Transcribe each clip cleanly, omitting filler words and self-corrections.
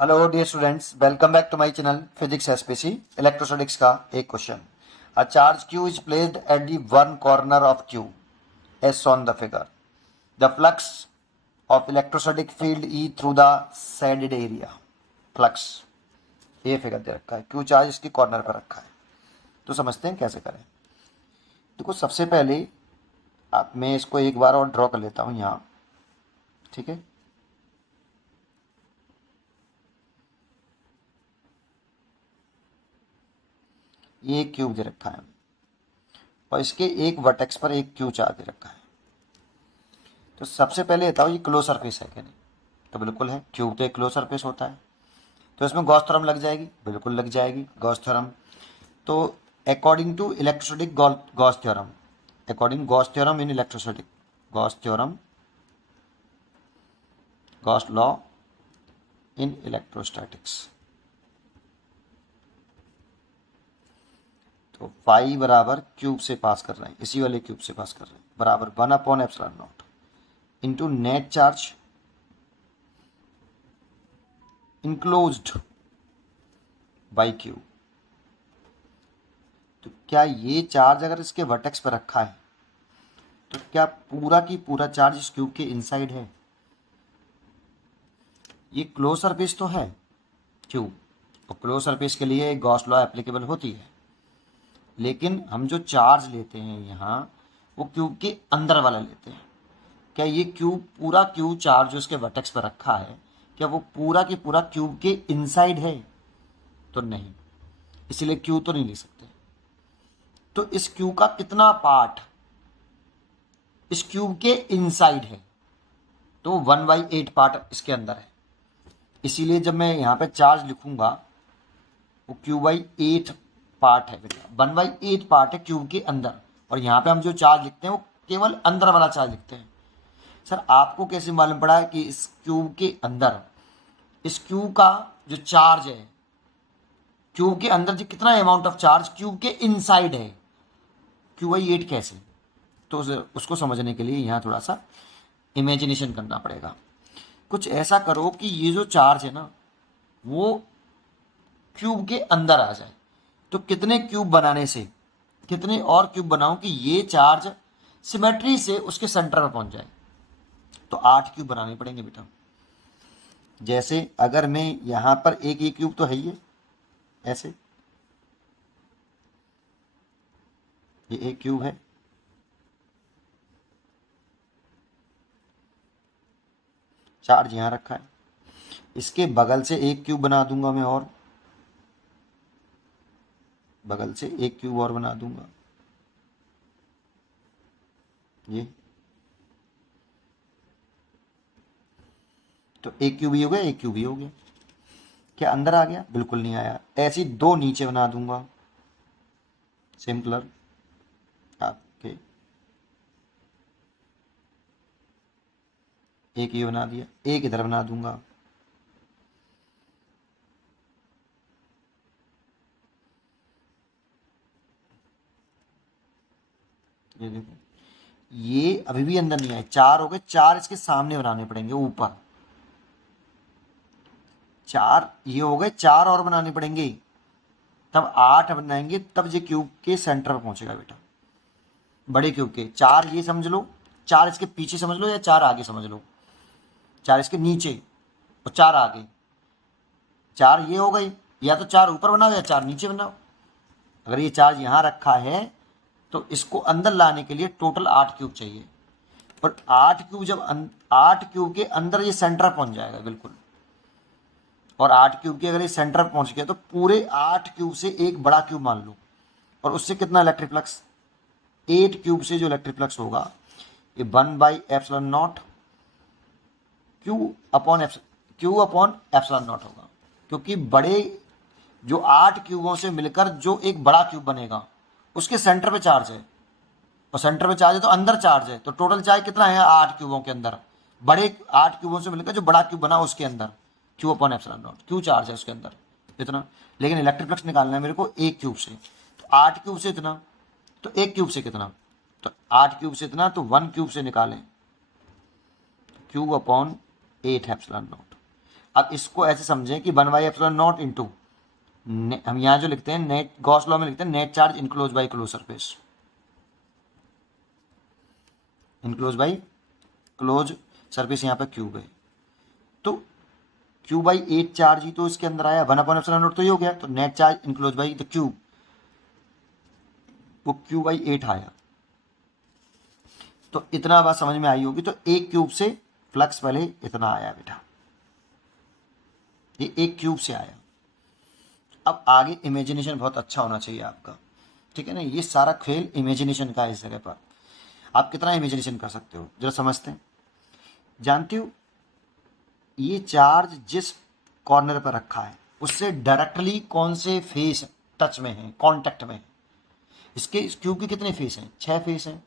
Hello dear students, welcome back to my channel physics SPC. Electrostatics का एक question. A charge q is placed at the one corner of q as on the figure. The flux of electrostatic field E through the shaded area. Flux ये figure दे रखा है, Q charge इसकी corner पर रखा है। तो समझते हैं कैसे करें। देखो, सबसे पहले आप मैं इसको एक बार और ड्रॉ कर लेता हूँ यहाँ। ठीक है, ये क्यूब दे रखा है और इसके एक वर्टेक्स पर एक क्यू चार्ज दे रखा है। तो सबसे पहले बताओ ये क्लोज सरफेस है कि नहीं। तो बिल्कुल है, क्यूब तो एक क्लोज सरफेस होता है। तो इसमें गॉस थ्योरम लग जाएगी, बिल्कुल लग जाएगी गॉस थ्योरम। तो according to electrostatic Gauss theorem, according Gauss theorem in electrostatic, Gauss theorem, Gauss law in electrostatics. तो फाई बराबर क्यूब से पास कर रहे हैं, इसी वाले क्यूब से पास कर रहे हैं, बराबर 1/ε0 into net charge enclosed by q. तो क्या ये चार्ज अगर इसके वर्टेक्स पर रखा है तो क्या पूरा की पूरा चार्ज इस क्यूब के इनसाइड है? ये क्लोज सरफेस तो है क्यूब, और क्लोज सरफेस के लिए गॉस लॉ एप्लीकेबल होती है। लेकिन हम जो चार्ज लेते हैं यहाँ वो क्यूब के अंदर वाला लेते हैं। क्या ये क्यूब, पूरा क्यूब चार्ज जो इसके वर्टेक्स पर रखा है, क्या वो पूरा की पूरा क्यूब के इनसाइड है? तो नहीं, इसीलिए क्यू तो नहीं ले सकते। तो इस क्यू का कितना पार्ट इस क्यूब के इनसाइड है? तो 1/8 पार्ट इसके अंदर है। इसीलिए जब मैं यहाँ पे चार्ज लिखूंगा वो Q/8 पार्ट है बेटा, 1/8 पार्ट है क्यूब के अंदर। और यहाँ पे हम जो चार्ज लिखते हैं वो केवल अंदर वाला चार्ज लिखते हैं। सर आपको कैसे मालूम पड़ा है कि इस क्यूब के अंदर, इस क्यूब का जो चार्ज है, क्यूब के अंदर जो कितना अमाउंट ऑफ चार्ज क्यूब के इनसाइड है, Q/8 कैसे? तो उसको समझने के लिए यहाँ थोड़ा सा इमेजिनेशन करना पड़ेगा। कुछ ऐसा करो कि ये जो चार्ज है ना वो क्यूब के अंदर आ जाए। तो कितने क्यूब बनाने से, कितने और क्यूब बनाऊं कि ये चार्ज सिमेट्री से उसके सेंटर में पहुंच जाए? तो 8 क्यूब बनाने पड़ेंगे बेटा। जैसे अगर मैं यहां पर एक क्यूब तो है ही है, ऐसे ये एक क्यूब है, चार्ज यहां रखा है। इसके बगल से एक क्यूब बना दूंगा मैं, और बगल से एक क्यूब और बना दूंगा, ये। तो एक क्यूब ही हो गया, एक क्यूब ही हो गया। क्या अंदर आ गया? बिल्कुल नहीं आया। ऐसी दो नीचे बना दूंगा, सेम कलर आपके, एक ये बना दिया, एक इधर बना दूंगा। ये देखो, ये अभी भी अंदर नहीं आए, 4 हो गए। 4 इसके सामने बनाने पड़ेंगे, ऊपर 4 ये हो गए, 4 और बनाने पड़ेंगे, तब 8 बनाएंगे, तब ये क्यूब के सेंटर पर पहुंचेगा बेटा, बड़े क्यूब के। 4 ये समझ लो, 4 इसके पीछे समझ लो, या 4 आगे समझ लो, 4 इसके नीचे और 4 आगे। 4 ये हो गई, या तो 4 ऊपर बनाओ या 4 नीचे बनाओ। अगर ये चार्ज यहाँ रखा है तो इसको अंदर लाने के लिए टोटल 8 क्यूब चाहिए। और 8 क्यूब जब 8 क्यूब के अंदर ये सेंटर पहुंच जाएगा बिल्कुल, और 8 क्यूब के अगर ये सेंटर पहुंच गया तो पूरे 8 क्यूब से एक बड़ा क्यूब मान लो, और उससे कितना इलेक्ट्रिक फ्लक्स, 8 क्यूब से जो इलेक्ट्रिक फ्लक्स होगा ये 1/ε0 Q/ε0 होगा। क्योंकि बड़े जो 8 क्यूबों से मिलकर जो एक बड़ा क्यूब बनेगा उसके सेंटर पे चार्ज है, और सेंटर पे चार्ज है तो अंदर चार्ज है, तो टोटल चार्ज कितना है 8 क्यूबों के अंदर, बड़े 8 क्यूबों से मिलकर जो बड़ा क्यूब बना उसके अंदर Q/ε0 क्यू चार्ज है उसके अंदर इतना। लेकिन इलेक्ट्रिक फ्लक्स निकालना है मेरे को एक क्यूब से, तो 8 क्यूब से इतना, तो एक क्यूब से कितना, तो 8 क्यूब से इतना, तो 1 क्यूब से निकालें Q/8 ε0। अब इसको ऐसे समझें कि 1/ε0 इंटू, हम यहाँ जो लिखते हैं नेट गॉस लॉ में लिखते हैं net charge enclose by close surface, enclose by close surface, यहाँ पे क्यूब है, तो Q/8 चार्ज ही तो इसके अंदर आया, 1/ε0 तो ये हो गया, तो net charge enclose by the cube, वो Q/8 आया। तो इतना बात समझ में आई होगी। तो एक क्यूब से फ्लक्स पहले इतना आया बेटा, ये एक क्यूब से आया। अब आगे इमेजिनेशन बहुत अच्छा होना चाहिए आपका, ठीक है ना, ये सारा खेल इमेजिनेशन का है। इस जगह पर आप कितना इमेजिनेशन कर सकते हो जरा समझते हैं। जानते हो ये चार्ज जिस कॉर्नर पर रखा है उससे डायरेक्टली कौन से फेस टच में है, कांटेक्ट में है। इसके इस क्यूब के कितने फेस हैं? 6 फेस हैं।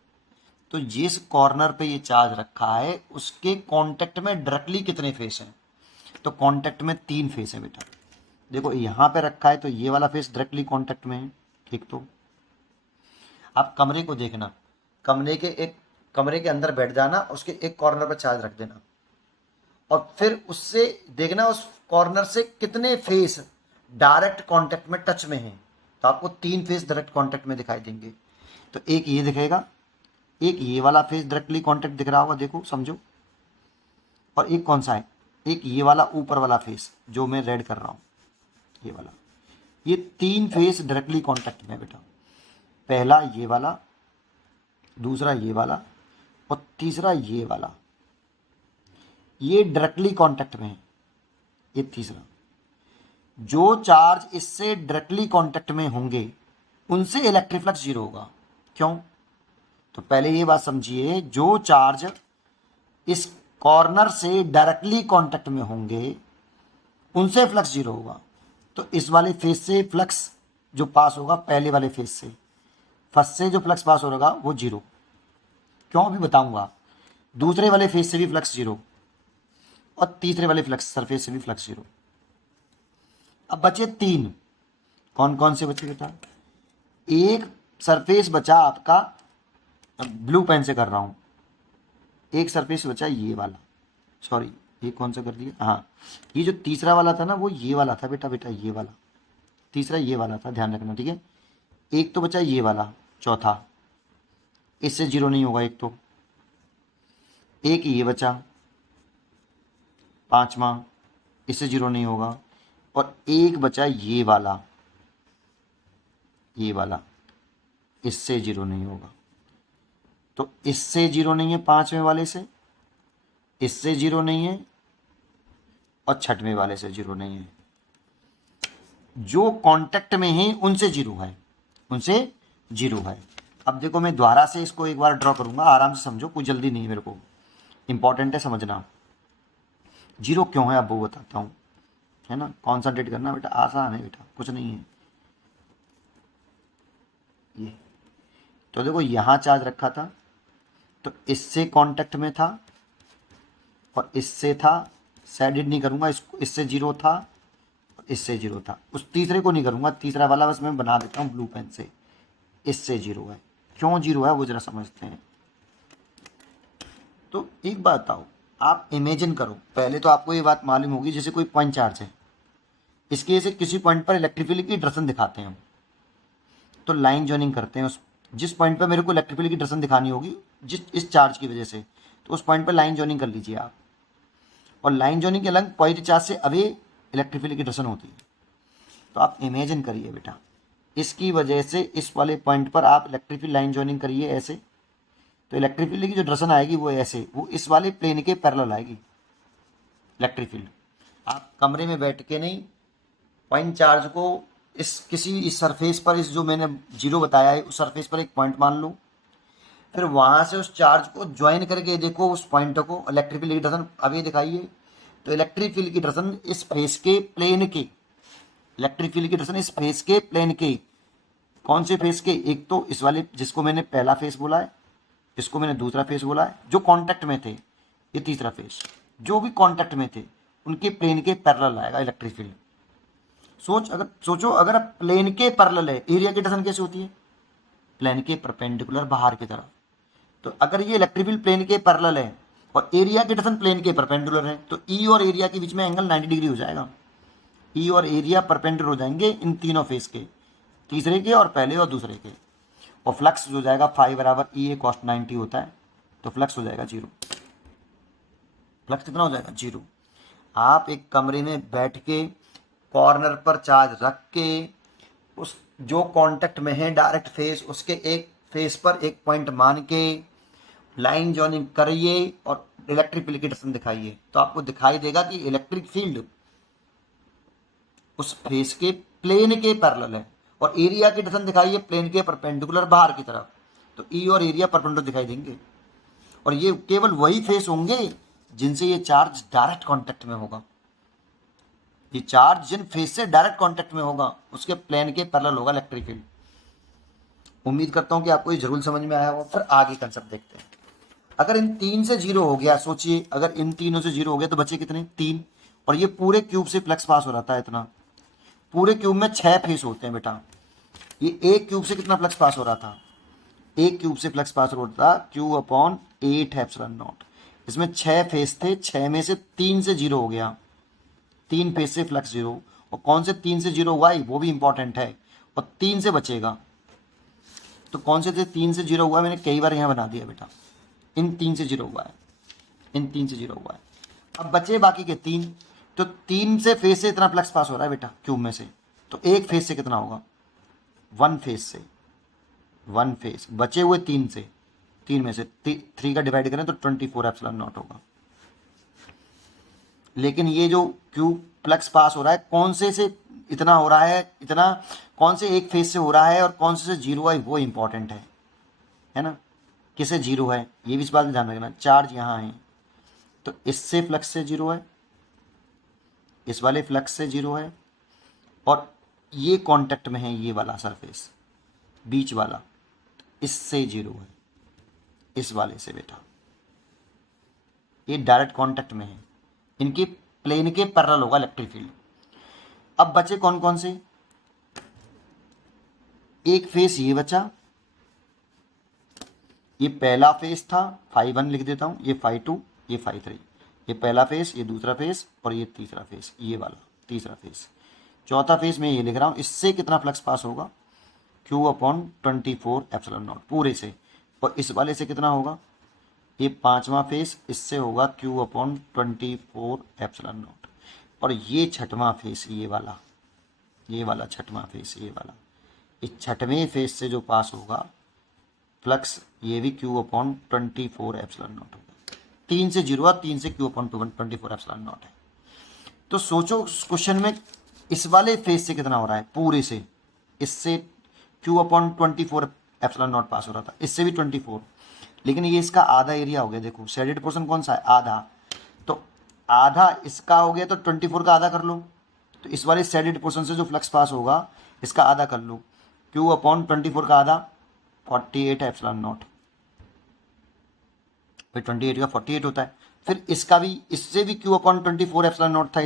तो जिस कॉर्नर पे ये चार्ज रखा है उसके कांटेक्ट में डायरेक्टली कितने फेस हैं? तो कांटेक्ट में 3 फेस है बेटा। देखो यहाँ पे रखा है तो ये वाला फेस डायरेक्टली कांटेक्ट में है, ठीक। तो आप कमरे को देखना, कमरे के अंदर बैठ जाना, उसके एक कॉर्नर पर चार्ज रख देना और फिर उससे देखना उस कॉर्नर से कितने फेस डायरेक्ट कांटेक्ट में टच में हैं। तो आपको 3 फेस डायरेक्ट कांटेक्ट में दिखाई देंगे। तो एक ये दिखेगा, एक ये वाला फेस डायरेक्टली कांटेक्ट दिख रहा होगा, देखो समझो, और एक कौन सा है, एक ये वाला ऊपर वाला फेस जो मैं रेड कर रहा हूँ, ये वाला। ये 3 फेस डायरेक्टली कांटेक्ट में बेटा, पहला ये वाला, दूसरा ये वाला और तीसरा ये वाला, ये डायरेक्टली कांटेक्ट में है। ये तीसरा, जो चार्ज इससे डायरेक्टली कांटेक्ट में होंगे उनसे इलेक्ट्रिक फ्लक्स 0 होगा। क्यों? तो पहले ये बात समझिए, जो चार्ज इस कॉर्नर से डायरेक्टली कांटेक्ट में होंगे उनसे फ्लक्स 0 होगा। तो इस वाले फेस से फ्लक्स जो पास होगा पहले वाले फेस से, फर्स्ट से जो फ्लक्स पास होगा वो 0। क्यों अभी बताऊंगा। दूसरे वाले फेस से भी फ्लक्स 0 और तीसरे वाले फ्लक्स सरफेस से भी फ्लक्स 0। अब बचे 3, कौन कौन से बचे बेटा? एक सरफेस बचा आपका, ब्लू पेन से कर रहा हूं, एक सरफेस बचा ये वाला, सॉरी ये कौन सा कर दिया, हाँ ये जो तीसरा वाला था ना वो ये वाला था बेटा, ये वाला तीसरा ये वाला था, ध्यान रखना, ठीक है। एक तो बचा ये वाला चौथा, इससे 0 नहीं होगा। एक तो एक ये बचा पांचवा, इससे 0 नहीं होगा। और एक बचा ये वाला, इससे 0 नहीं होगा। तो इससे 0 नहीं है, पांचवें वाले से, इससे 0 नहीं है और छठवें वाले से 0 नहीं है। जो कांटेक्ट में है उनसे 0 है, उनसे 0 है। अब देखो मैं दोबारा से इसको एक बार ड्रॉ करूंगा, आराम से समझो, कोई जल्दी नहीं है मेरे को, इंपॉर्टेंट है समझना। 0 क्यों है अब वो बताता हूँ, है ना, कॉन्सेंट्रेट करना बेटा, आसान है बेटा, कुछ नहीं है ये। तो देखो यहाँ चार्ज रखा था तो इससे कांटेक्ट में था और इससे था, सैडिड नहीं करूँगा इसको, इससे 0 था और इससे 0 था। उस तीसरे को नहीं करूँगा, तीसरा वाला बस मैं बना देता हूँ ब्लू पेन से, इससे 0 है। क्यों 0 है वो जरा समझते हैं। तो एक बात बताओ, आप इमेजिन करो, पहले तो आपको ये बात मालूम होगी, जैसे कोई पॉइंट चार्ज है, इसके जैसे किसी पॉइंट पर इलेक्ट्रिक फील्ड की डायरेक्शन दिखाते हैं हम, तो लाइन जॉइनिंग करते हैं। उस जिस पॉइंट पर मेरे को इलेक्ट्रिक फील्ड की डायरेक्शन दिखानी होगी इस चार्ज की वजह से, तो उस पॉइंट पर लाइन जॉइनिंग कर लीजिए आप। और लाइन जॉइनिंग के अलग पॉइंट चार्ज से अवे इलेक्ट्रिक फील्ड की डायरेक्शन होती है। तो आप इमेजिन करिए बेटा, इसकी वजह से इस वाले पॉइंट पर आप इलेक्ट्रिक फील्ड लाइन जॉइनिंग करिए ऐसे, तो इलेक्ट्रिक फील्ड की जो डायरेक्शन आएगी वो ऐसे, वो इस वाले प्लेन के पैरेलल आएगी इलेक्ट्रिक फील्ड। आप कमरे में बैठ के नहीं, पॉइंट चार्ज को इस सरफेस पर, इस जो मैंने 0 बताया है उस सरफेस पर एक पॉइंट मान लो, फिर वहाँ से उस चार्ज को ज्वाइन करके देखो उस पॉइंट को, इलेक्ट्रिक फील्ड की डायरेक्शन अब ये दिखाइए। तो इलेक्ट्रिक फील्ड की डायरेक्शन इस फेस के प्लेन के, इलेक्ट्रिक फील्ड की डायरेक्शन इस फेस के प्लेन के, कौन से फेस के? एक तो इस वाले जिसको मैंने पहला फेस बोला है, इसको मैंने दूसरा फेस बोला है, जो कांटेक्ट में थे, ये तीसरा फेस, जो भी कांटेक्ट में थे उनके प्लेन के पैरेलल आएगा इलेक्ट्रिक फील्ड। सोचो अगर प्लेन के पैरेलल है, एरिया की डायरेक्शन कैसे होती है? प्लेन के परपेंडिकुलर बाहर की तरफ। तो अगर ये इलेक्ट्रिक फील्ड प्लेन के पैरेलल है और एरिया की डायरेक्शन प्लेन के परपेंडिकुलर है, तो ई और एरिया के बीच में एंगल 90 डिग्री हो जाएगा। ई और एरिया परपेंडिकुलर हो जाएंगे इन तीनों फेस के, तीसरे के और पहले और दूसरे के। और फ्लक्स हो जाएगा फाई बराबर ई ए कॉस्ट 90 होता है, तो फ्लक्स हो जाएगा 0। फ्लक्स कितना हो जाएगा? 0। आप एक कमरे में बैठ के कॉर्नर पर चार्ज रख के उस जो कांटेक्ट में है डायरेक्ट फेस, उसके एक फेस पर एक पॉइंट मान के लाइन जॉइनिंग करिए और इलेक्ट्रिक फील्ड की डायरेक्शन दिखाइए, तो आपको दिखाई देगा कि इलेक्ट्रिक फील्ड उस फेस के प्लेन के पैरेलल है। और एरिया की डायरेक्शन दिखाइए प्लेन के परपेंडिकुलर बाहर की तरफ, तो ई और एरिया परपेंडिकुलर दिखाई देंगे। और ये केवल वही फेस होंगे जिनसे ये चार्ज डायरेक्ट कांटेक्ट में होगा। ये चार्ज जिन फेस से डायरेक्ट कांटेक्ट में होगा उसके प्लेन के पैरेलल होगा इलेक्ट्रिक फील्ड। उम्मीद करता हूं कि आपको ये जरूर समझ में आया होगा। फिर आगे कंसेप्ट देखते हैं। अगर इन 3 से 0 हो गया, सोचिए अगर इन तीनों से 0 हो गया तो बचे कितने? 3। और ये पूरे क्यूब से फ्लक्स पास हो रहा था इतना, पूरे क्यूब में 6 फेस होते हैं बेटा। ये एक क्यूब से कितना फ्लक्स पास हो रहा था? एक क्यूब से फ्लक्स पास हो रहा था Q/8 एप्सिलॉन नॉट। इसमें 6 फेस थे, 6 में से 3 से 0 हो गया, 3 फेस से फ्लक्स 0। और कौन से 3 से 0 हुआ है वो भी इंपॉर्टेंट है। और 3 से बचेगा, तो कौन से थे 3 से 0 हुआ? मैंने कई बार यहाँ बना दिया बेटा, इन 3 से 0 हुआ है, इन 3 से 0 हुआ है। अब बचे बाकी के 3, तो 3 से फेस से इतना फ्लक्स पास हो रहा है बेटा क्यूब में से, तो एक फेस से कितना होगा? 1 फेस से, 1 फेस। बचे हुए 3 से, 3 में से 3 का डिवाइड करें तो 24 एप्सिलॉन नॉट होगा। लेकिन ये जो क्यूब फ्लक्स पास हो रहा है कौन से इतना हो रहा है, इतना कौन से एक फेस से हो रहा है और कौन से 0 है वो इंपॉर्टेंट है ना। किसे 0 है ये भी इस बात में ध्यान रखना। चार्ज यहाँ है तो इससे फ्लक्स से 0 है, इस वाले फ्लक्स से 0 है, और ये कांटेक्ट में है ये वाला सरफेस बीच वाला, इससे 0 है, इस वाले से बेटा। ये डायरेक्ट कांटेक्ट में है, इनके प्लेन के पैरेलल होगा इलेक्ट्रिक फील्ड। अब बचे कौन कौन से? एक फेस ये बचा, ये पहला फेस था, फाई 1 लिख देता हूं, ये फाई 2, ये फाई 3। ये पहला फेस, ये दूसरा फेस और ये तीसरा फेस, ये वाला तीसरा फेस। चौथा फेस में ये लिख रहा हूं, इससे कितना फ्लक्स पास होगा? Q/24 एप्सिलॉन नॉट पूरे से। और इस वाले से कितना होगा? ये पांचवा फेस, इससे होगा Q/24 एप्सिलॉन नॉट। और ये छठवां फेस, ये वाला छठवां फेस, ये वाला, इस छठवें फेस से जो पास होगा फ्लक्स, ये भी Q/24 एप्सिलॉन नॉट होगा। 3 से 0 है, 3 से Q/24 एप्सिलॉन नॉट है। तो सोचो उस क्वेश्चन में इस वाले फेस से कितना हो रहा है? पूरे से, इससे Q/24 एप्सिलॉन नॉट पास हो रहा था, इससे भी 24, लेकिन ये इसका आधा एरिया हो गया। देखो शेडेड पोर्शन कौन सा है? आधा। तो आधा इसका हो गया तो 24 का आधा कर लो, तो इस वाले शेडेड पोर्शन से जो फ्लक्स पास होगा इसका आधा कर लो। Q/24 का आधा 48 एप्सिलॉन नॉट, फिर 28 का 48 होता है। फिर इसका भी, इससे भी Q/24 एप्सिलॉन नॉट था,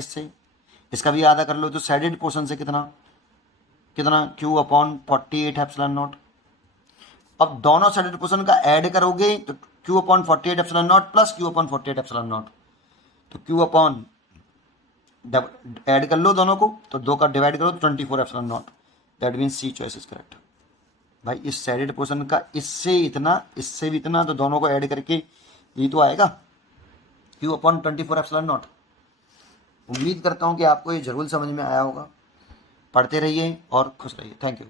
इसका भी आधा कर लो, तो शेडेड पोर्शन से कितना Q/48 एप्सिलॉन नॉट। अब दोनों शेडेड पोर्शन का ऐड करोगे तो Q/48 epsilon not plus Q/48 epsilon not, तो Q/ ऐड कर लो दोनों को, तो 2 का डिवाइड करो तो 24 epsilon naught. That means C choice is correct. भाई इस शेडेड पोर्शन का इससे इतना, इससे भी इतना, तो दोनों को ऐड करके ये तो आएगा Q/24 एप्सिलॉन नॉट। उम्मीद करता हूँ कि आपको ये जरूर समझ में आया होगा। पढ़ते रहिए और खुश रहिए। Thank you.